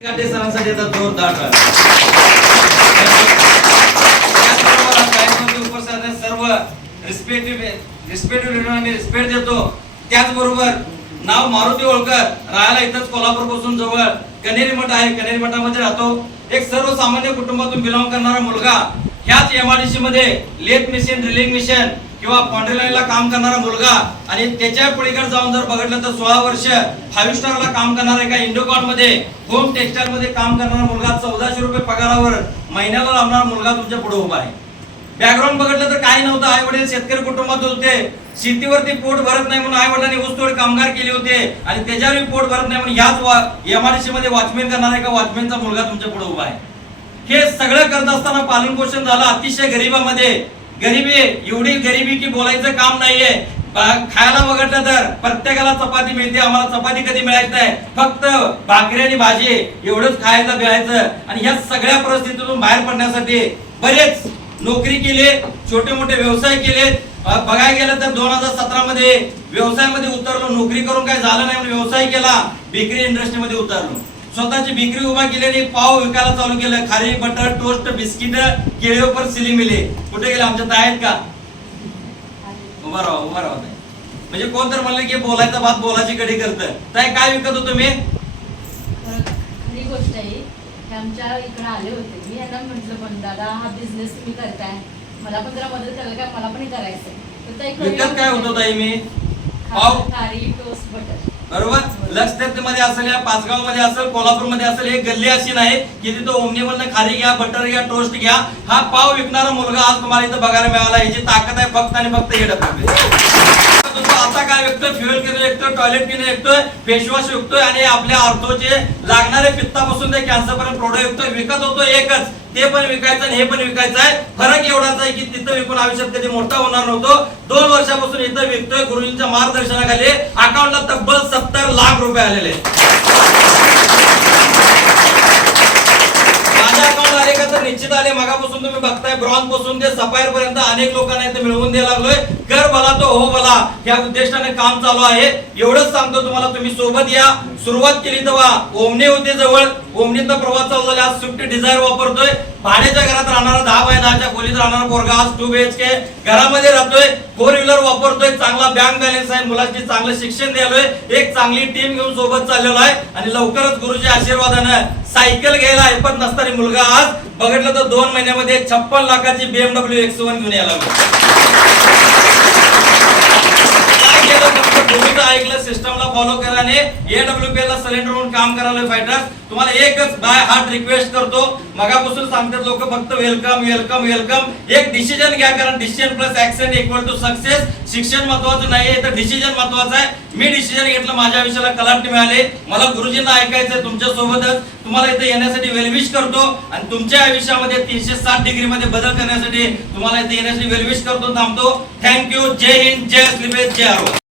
सरांसाठी जोरदार सर्व रिस्पेक्ट देतो. त्याचबरोबर नाव मारुती होळकर, राहायला इथंच कोल्हापूर पासून जवळ कनेरी मठ आहे, कनेरी मठामध्ये राहतो. एक सर्वसामान्य कुटुंबातून बिलॉंग करणारा मुलगा ह्याच एमआयडीसी मध्ये लेथ मशीन, ड्रिलिंग मशीन किंवा फाउंड्री लाईनला काम करणारा मुलगा आणि त्याच्या पलीकडे जाऊन जर बघितलं तर 16 वर्ष 5 स्टारला काम करणारा एका इंडोकॉन मध्ये होम टेक्सटाईल मध्ये काम करणारा मुलगा 1400 रुपये पगारावर महिन्याला लावणारा मुलगा तुमच्या पुढे उभा आहे. बॅकग्राऊंड बघितलं तर काही नव्हतं. आई वडील शेतकरी कुटुंबात होते. शेतीवरती पोट भरत नाही म्हणून आई वडिलांनी ऊसतोड कामगार केले होते आणि त्याच्यावरही पोट भरत नाही म्हणून ह्याच एमआयडीसी मध्ये वॉचमॅन करणारा एका वॉचमॅनचा मुलगा तुमच्या पुढे उभा आहे. हे सगळं करत असताना पालन पोषण झालं अतिशय गरिबामध्ये. गरिबी एवढी गरिबी की बोलायचं काम नाहीये. खायला बघितलं तर प्रत्येकाला चपाती मिळते, आम्हाला चपाती कधी मिळायची नाही, फक्त भाकरी आणि भाजी एवढंच खायला मिळायचं. आणि ह्या सगळ्या परिस्थितीतून बाहेर पडण्यासाठी बरेच नोकरी केले, छोटे मोठे व्यवसाय केले. बघायला गेलं तर 2017 मध्ये व्यवसायामध्ये उतरलो. नोकरी करून काय झालं नाही म्हणून व्यवसाय केला, बेकरी इंडस्ट्रीमध्ये उतरलो. स्वतःची बेकरी उभा केली आणि पाव विकायला चालू केलं. खारी, बटर, टोस्ट, बिस्किट, केळीवर पर सिली मिले. कुठे गेले? आमच्यात आहेत का? उभा राहा, उभा राहा. म्हणजे कोण तर म्हणलं की बोलायचा बात बोलाची कडी करतं. काय विकत होतो मी? खरी गोष्ट आहे. आमच्या इकडे आले होते. मी यांना म्हटलं पण दादा हा बिझनेस तुम्ही करताय, मला पण जरा मदत कराल का? मला पण करायचंय. विकत काय होतो ताई मी? पाव, खारी, टोस्ट, बटर. बरोबर. लक्षद्वीप मध्ये असेल, या पाचगाव मध्ये असेल, कोल्हापूर मध्ये असेल, एक गल्ली अशी नाही की तिथं ओमनीमधनं खारी घ्या, बटर घ्या, टोस्ट घ्या. हा पाव विकणारा मुलगा आज तुम्हाला इथं बघायला मिळाला. याची ताकद आहे फक्त आणि फक्त आता काय विकतोय? फ्युएल क्लीनर विकतोय, टॉयलेट क्लीनर विकतोय, फेसवॉश विकतोय आणि आपल्या आर्थोचे लागणारे पित्तापासून ते कॅन्सर पर्यंत प्रोडक्ट विकतोय. विकत होतो एकच, ते पण विकायचं आणि हे पण विकायचं आहे. फरक एवढाच आहे की तिथं विकून आयुष्यात कधी मोठा होणार नव्हतो. 2 वर्षापासून इथं विकतोय. गुरुजींच्या मार्गदर्शनाखाली अकाउंटला तब्बल 70 लाख रुपये आलेले. माझ्या अकाउंटला आले का तर निश्चित आले. मगापासून तुम्ही बघताय ब्रॉन्झ पासून ते सफायर पर्यंत अनेक लोकांना इथे मिळवून द्यायला लागलोय. कर भला तो हो भला या उद्देशाने काम चालू आहे. एवढंच सांगतो तुम्हाला, तुम्ही सोबत या. सुरुवात केली तेव्हा ओमनी होते जवळ, ओमनीचा प्रवास चालू झाला. आज स्विफ्ट डिझायर वापरतोय. भाड्याच्या घरात राहणारा 10 बाय 10च्या खोलीत राहणारा पोरगा आज 2 BHK घरामध्ये राहतोय. 4 व्हीलर वापरतोय. चांगला बँक बॅलन्स आहे. मुलांची चांगलं शिक्षण द्यालोय. एक चांगली टीम घेऊन सोबत चाललेलो आहे आणि लवकरच गुरुच्या आशीर्वादानं सायकल घ्यायला ऐपत नसणारी मुलगा आज बघितलं तर 2 महिन्यामध्ये 56 लाखाची BMW X1 घेऊन यायला ऐकलं. सिस्टमला फॉलो कराने AWPL ला सिलेंडर म्हणून काम करायला फायटर्स. तुम्हाला एकच बाय हार्ट रिक्वेस्ट करतो. मगापासून सांगतात लोक फक्त वेलकम वेलकम वेलकम. एक डिसिजन घ्या, कारण decision plus action equal to success. शिक्षण महत्वाचं नाहीये तर डिसिजन महत्वाचं आहे. मी डिसिजन घेतलं, माझ्या आयुष्याला कलाटणी मिळाले. मला गुरुजींना ऐकायचंय तुमच्या सोबतच. तुम्हाला इथे येण्यासाठी वेलविश करतो आणि तुमच्या आयुष्यामध्ये 360 डिग्री मध्ये बदल करण्यासाठी तुम्हाला इथे येण्यासाठी वेलविश करतो. थांबतो. थँक्यू. जय हिंद, जय श्रीपेश, जय आरोग्य.